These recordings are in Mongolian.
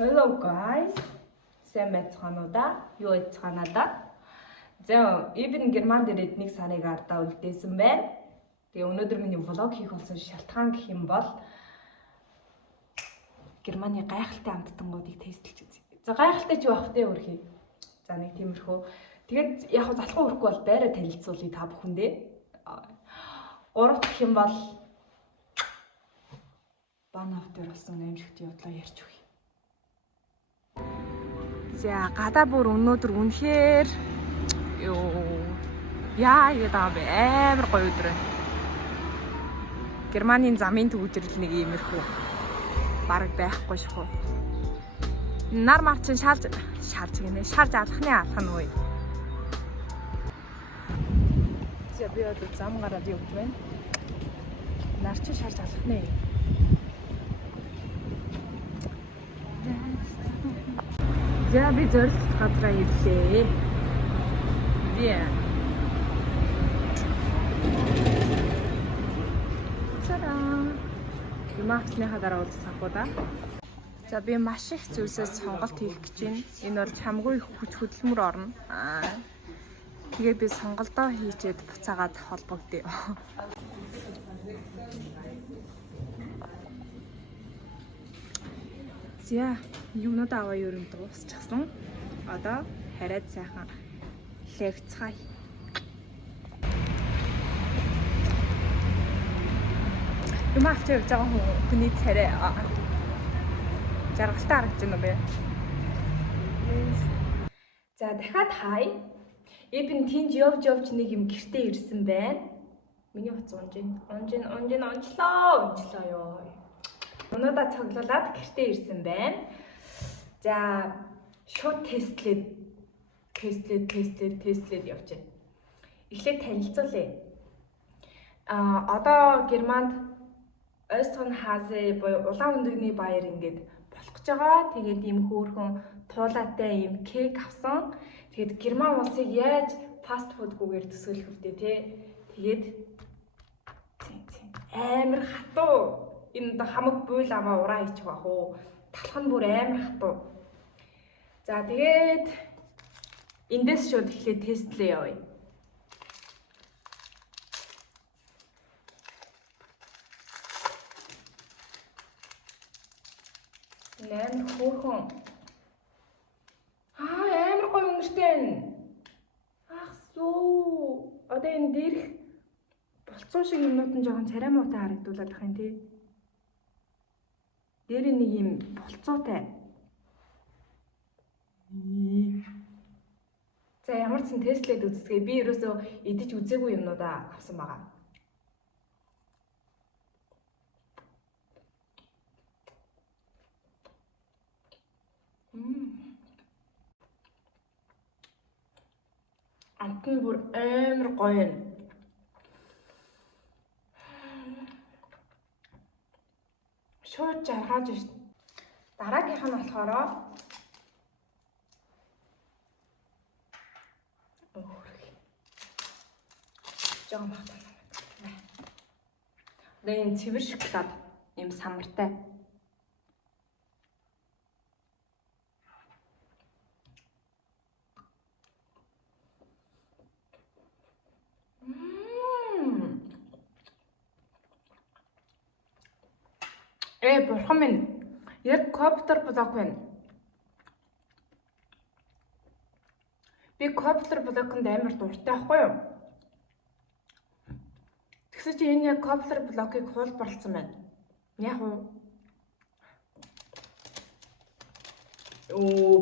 Hello guys. Сайн байцгаана уу да? Юу байцгаана да? За, Ibn Герман дээр эднийг сарыг ардаа үлдээсэн байна. Тэгээ өнөөдөр миний влог хийх болсон шалтгаан гэх юм бол Германы гайхалтай амттангуудыг тестэлж үзье. За, гайхалтай ч байх вэ өөрхий. За, нэг тиймэрхүү. Тэгээд яг залхуу өрөхгүй бол байраа танилцуулъя та бүхэндээ. Гурав дахь юм бол Банаф дээр болсон аимшигт явдлаа ярьж өгье. За гадаа бүр өнөөдөр үнэхээр яа гэдэг бэ амар гоё өдөр байна. Германы замын төвөдрөл нэг иймэрхүү бараг байхгүй шүү. Нар марчин шарж алхахны алхан үе. За би одоо зам гараад явж байна. Нар чи шарж алхахны. За би зорилт газраа ирлээ. Дээ. Та-даа. Максныхаа дараа уулзах уу да? За би маш их зүйлсээс сонголт хийх гэж байна. Энэ бол чамгүй их хүч хөдөлмөр орно. Тэгээд би сонголтоо хийчихэд буцаагаад холбогдъё. За юмнууд аваа ер нь дуусчихсан. Одоо хараад сайхан левцгай. Юм авч явж байгаа хүний царай. Жаргалтай харагдаж байна уу бэ? За дахиад хай. Ibn тэнд явж нэг юм гэртээ ирсэн байна. Миний утас онжлоо ёо. Өнөөдөр цоглуулад гэртээ ирсэн байна. За шууд тестлээд явж байна. Эхлээд танилцуулъя. Одоо Германд Ойстон хаазэ буюу улаан өндөгний баяр ингээд болох гэж байгаа. Тэгээд ийм хөөрхөн туулаатай ийм кек авсан. Тэгээд Герман улсыг яаж фаст фудгүйгээр төсөөлөх вэ те? Тэгээд амар хатуу энэ хамаг буйл аваа ураа хийчих бах уу. Талх нь бүр амар хатуу. За тэгээд эндээс шууд эхлээд тестлээ явъя. Амар хөөрхөн. Амар гоё өнгөртэй. Ах суу. Одоо энэ дээрх болцсон шиг юмнууд нь жоохон царай муутай харагдуулаад байх юм тий. Дээр нэг юм болцоотой. За ямар ч сан тестлээд үзсгээ би ерөөсөө идэж үзээгүй юмнуудаа авсан байгаа. Амт нь бүр амар гоё юм. Шууд жаргаж байна. Дараагийнх нь болохоор жоо махтаа. Одоо энэ цэвэр шоколад юм самартай. Бурхан минь яг коптер блок байна. Би коптер блоконд амар дуртай байхгүй юу? Тэгсэн чи энэ яг коптер блокыг хуулбарлсан байна. Яг уу?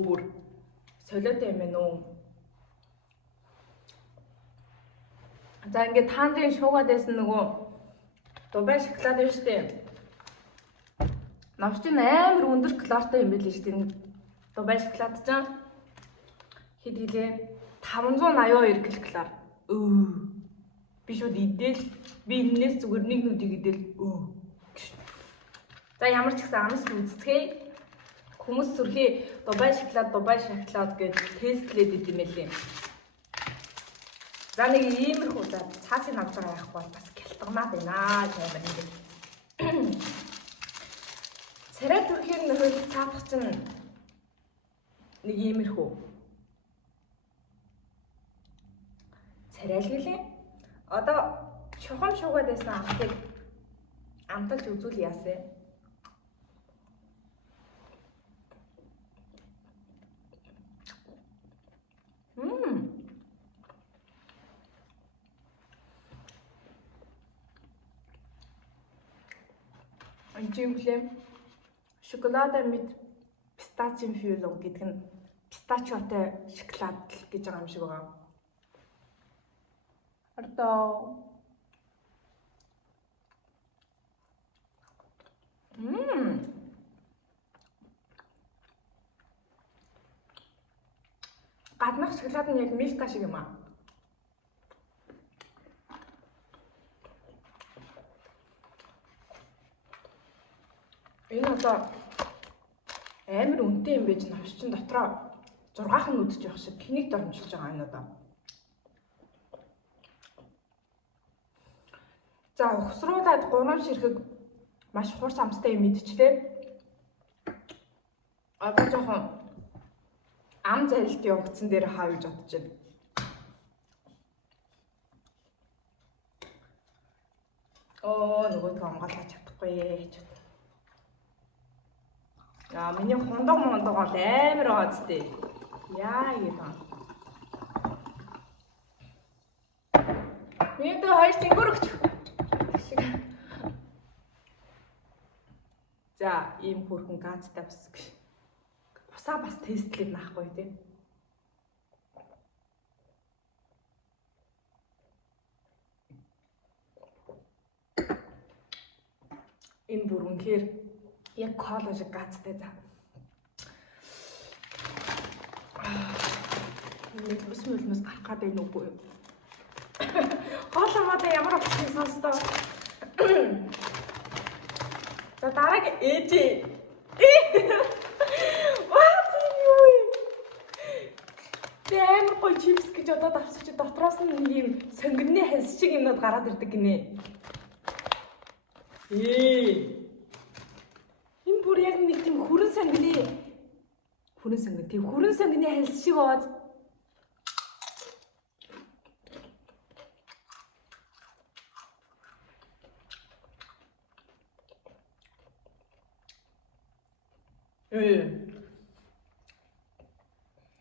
Бүр солиотой юм байна уу? За ингээд таандрын шуугаад байсан нөгөө Дубай шоколад байна шүү дээ. Навч нь амар өндөр калоритой юм байл шүү дээ. Дубай шоколад ч хэд хэлээ 582 ккал. Би шууд идэл би энэс зүгээр нэг нүдийг идэл. За ямар ч гэсэн амс үздэхээ хүмүүс сүрхий Дубай шоколад гэж тестлээд идэм байлээ. За нэг иймэрхүү за цаасыг авч байгаа байхгүй бас гялтгамаад байна гэмээр ингээд. Царай түрхийн нөхөд цаадах чинь Нэг иймэрхүү. Царайлгийлээ. Одоо чухам шуугаад байсан амтыг амталж үзүүл яасэ. Жимлэм шоколада мэд пистачиум фьюло гэдэг нь пистачиотой шоколад гэж байгаа юм шиг байгаа. Одоо гаднах шоколад нь яг милка шиг юм аа. Энэ одоо амар үнэтэй юм байж навшчин дотроо 6хан үдчих явах шиг киник дормжилж байгаа энэ одоо. За ухсруулаад 3 ширхэг маш хурц амттай юм мэдчихлээ. Одоо жоохон ам зарилт явагдсан дээр хаа гэж бодож байна. Нөгөө хамгаалж чадахгүй. Миний хундаг мондог бол амар байгаа зү. Яа юм. Миний дэ хоёр зингөр өгч. За, ийм хөрхөн газтай бас гэж. Усаа бас тестлээд наахгүй тийм. Энэ бүр үнэхээр яг кола шиг газтай за. Нэг бүсмэлмэс гарах гэдэг нүггүй юу? Хооломод ямар утсан сонсдоо. За дараагийн ээжээ. Ваа юу вэ? Амар гоё чипс гэж одоо давсч дотроос нь нэг юм сонгоны ханс шиг юмнууд гараад ирдэг гинэ. Энэ бүр яг нэг тийм хүрэн сонгоны ханс шиг бод.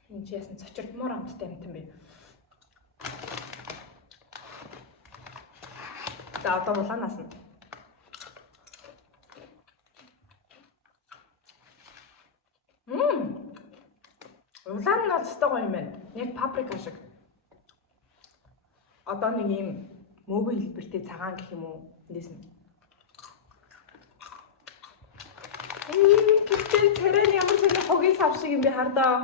Энэ ч яасан цочирдмор амттай юм бэ. За одоо улаанаас нь. Улаан нь бол өстой гоё юм байна. Яг паприка шиг. Одоо нэг юм мөөгөө хэлбэртэй цагаан гэх юм уу? Эндээс нь. Гэтэл царай ямар ч нэг хогийн сав шиг юм би хардаа.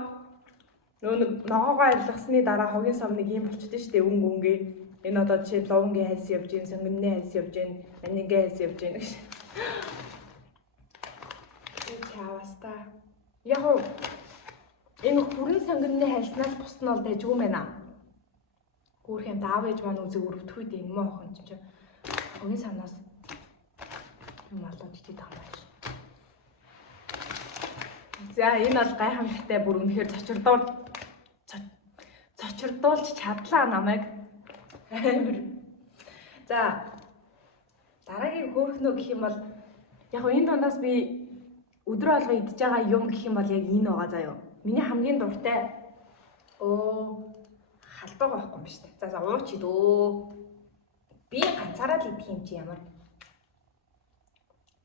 Нөө нэг ногоогоо арилгасны дараа хогийн сав нэг юм болчихдээ штэ өнгө. Энэ одоо жишээ ловонгийн хайс явж гин, сонгоны хайс явж гин, манингийн хайс явж гин гэж. Чаваста. Яг энэ хүрэн сонгоны хайснаас бус нь бол дайжгүй байна. Гүүрх юм даав ээж маань үзэг өрөвтгүйд энэ мөн охин чинь хогийн савнаас юм алууд идэх таамаг. За энэ бол гайхамшигтай бүр үнэхээр цочирдуулж чадлаа намайг. За дараагийн хөөрхнөө гэх юм бол яг энэ дундаас би өдрөө алга идж байгаа юм гэх юм бол яг энэ байгаа заяа. Миний хамгийн дуртай халдвар байхгүй юм шүү дээ. За ууч идөө. Би ганцаараа л идэх юм чи ямар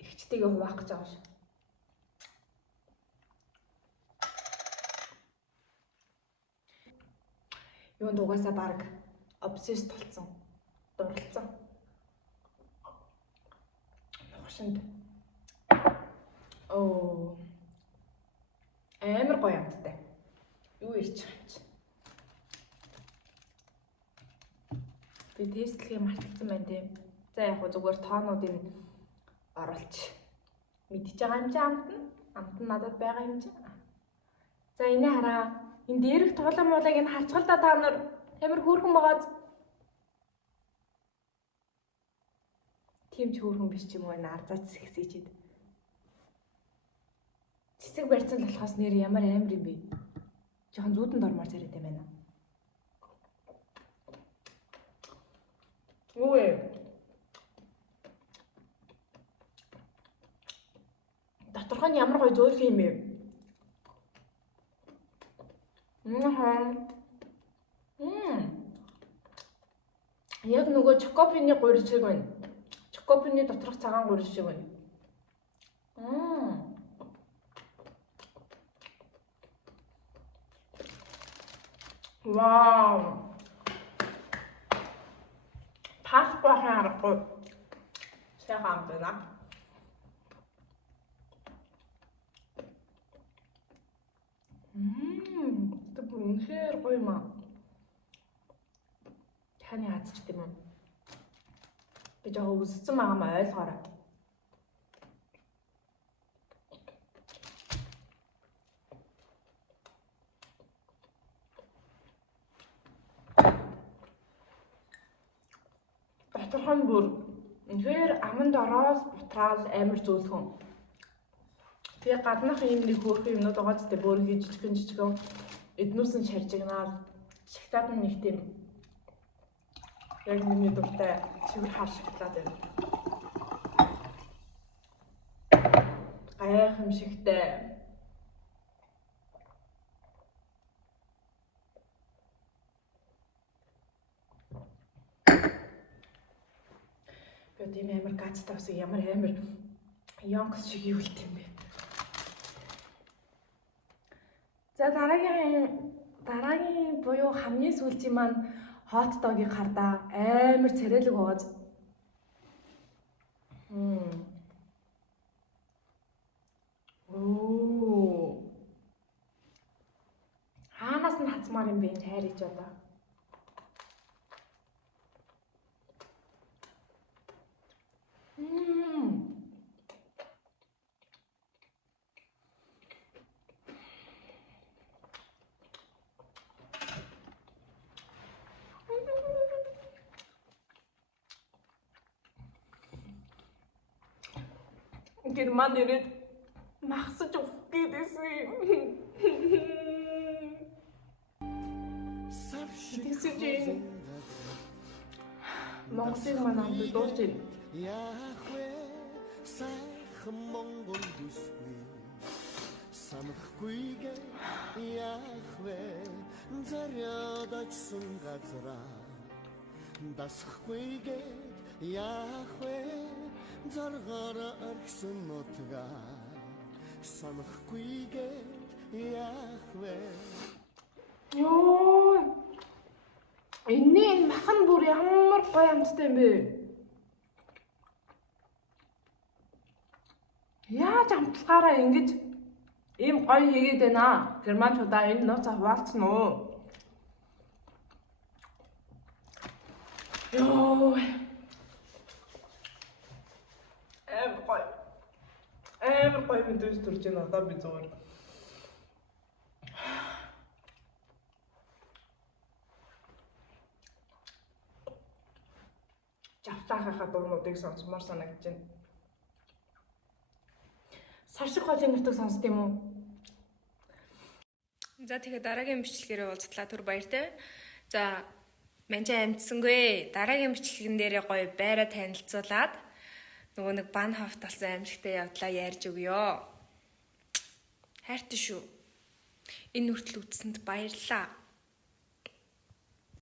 ихчтэйгээ хуваах гэж байгаа шүү. Юунд угаасаа баг обсесс толцсон. Дурлцсан. Нухшинд. Амар гоё амттай. Юу ирч байгаа юм чи. Би тестлэхийг мартчихсан байна тийм. За яг хөө зүгээр тоонуудыг оруулж мэдчихэж байгаа юм чи амт нь надад байгаа юм чи. За энэ хараа. Энэ дээрх тоглоом муулагийг энэ харцгалдаа та нар амар хөөрхөн байгаад тийм ч хөөрхөн биш ч юм уу энэ ардаа цэсгэсэжид. Цэцэг барьсан болохоос нэр ямар амар юм бэ? Жохон зүүдэнд ормоор царайд юм байна. Ой. Доторх нь ямар гоё зөөлх юм бэ? Яг нөгөө чокопины гурил шиг байна. Чокопины доторх цагаан гурил шиг байна. Вау. Пасхагийн аргагүй. Сайхан байна. Тэ бүр үнэхээр гоё юм аа. Таны хацч тийм үү? Би жоо үсцэн байгаамаа ойлгоорой. Доторхон бүр үнэхээр аманд ороод бутраал амар зөөлхөн. Тэгээ гаднах юм нэг хөөрхөн юмнууд байгаа ч бүр жижигхэн эднүүс нь шаржигнаал шоколад нь нэг тийм яг миний дуртай цэвэр хар шоколад байна. Гайхамшигтай. Тийм амар гацтай бас ямар амар Йонкс шиг юу л тийм бэ. За дараагийн буюу хамгийн сүүлчийн маань хот догийг хардаа амар царайлаг байгааз. Хаанаас нь хацмаар юм бэ энэ хайрч одоо. Герман ирээд махсаж өгөх гэдээсэн. Тэсэж Монголын манайд дуулж байна. Яхвэ сайхан монгол бүсгүй санахгүйгээ яхвэ зарядачсан газраа дасахгүйгээ яхвэ заргаараа аргсан нутгаа санахгүйгээ яхвэ. Йоо. Энэ махан бүр ямар гоё амттай юм бэ? Яаж амтлахаараа ингэж ийм гоё хийгээд байна. Германчуудаа энэ нууцаа хуваалцсан уу? Йоо. Амар гоё мэдээж төрж байна одоо би зүгээр. Жавтаахаа дуунуудыг сонсомоор санагдаж байна. Саршиг хоолын нутаг сонсд юм уу? За тэгэхээр дараагийн бичлэгээрээ уулзтлаа түр баяртай. За манчаа амтсангүй. Дараагийн бичлэгэн дээрээ гоё байраа танилцуулаад нөгөө нэг бан хавт талсан аимшигтай явдлаа ярьж өгье. Хайртай шүү. Энэ хүртэл үзсэнд баярлалаа.